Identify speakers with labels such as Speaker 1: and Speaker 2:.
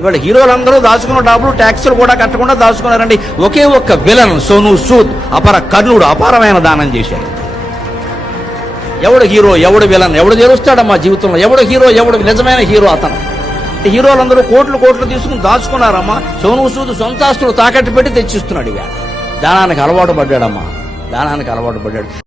Speaker 1: ఇవాళ హీరోలందరూ దాచుకున్న డబ్బులు ట్యాక్సులు కూడా కట్టకుండా దాచుకున్నారండి. ఒకే ఒక్క విలన్ సోను సూద్ అపర కర్ణుడు అపారమైన దానం చేశాడు ఎవడు హీరో ఎవడు విలన్ ఎవడు తెలుస్తాడమ్మా జీవితంలో? ఎవడు హీరో ఎవడు నిజమైన హీరో అతను? హీరోలందరూ కోట్లు కోట్లు తీసుకుని దాచుకున్నారమ్మా. సోను సూద్ సొంత ఆస్తులు తాకట్టు పెట్టి తెచ్చిస్తున్నాడు ఇవాళ. దానానికి అలవాటు పడ్డాడమ్మా. దానానికి అలవాటు పడ్డాడు.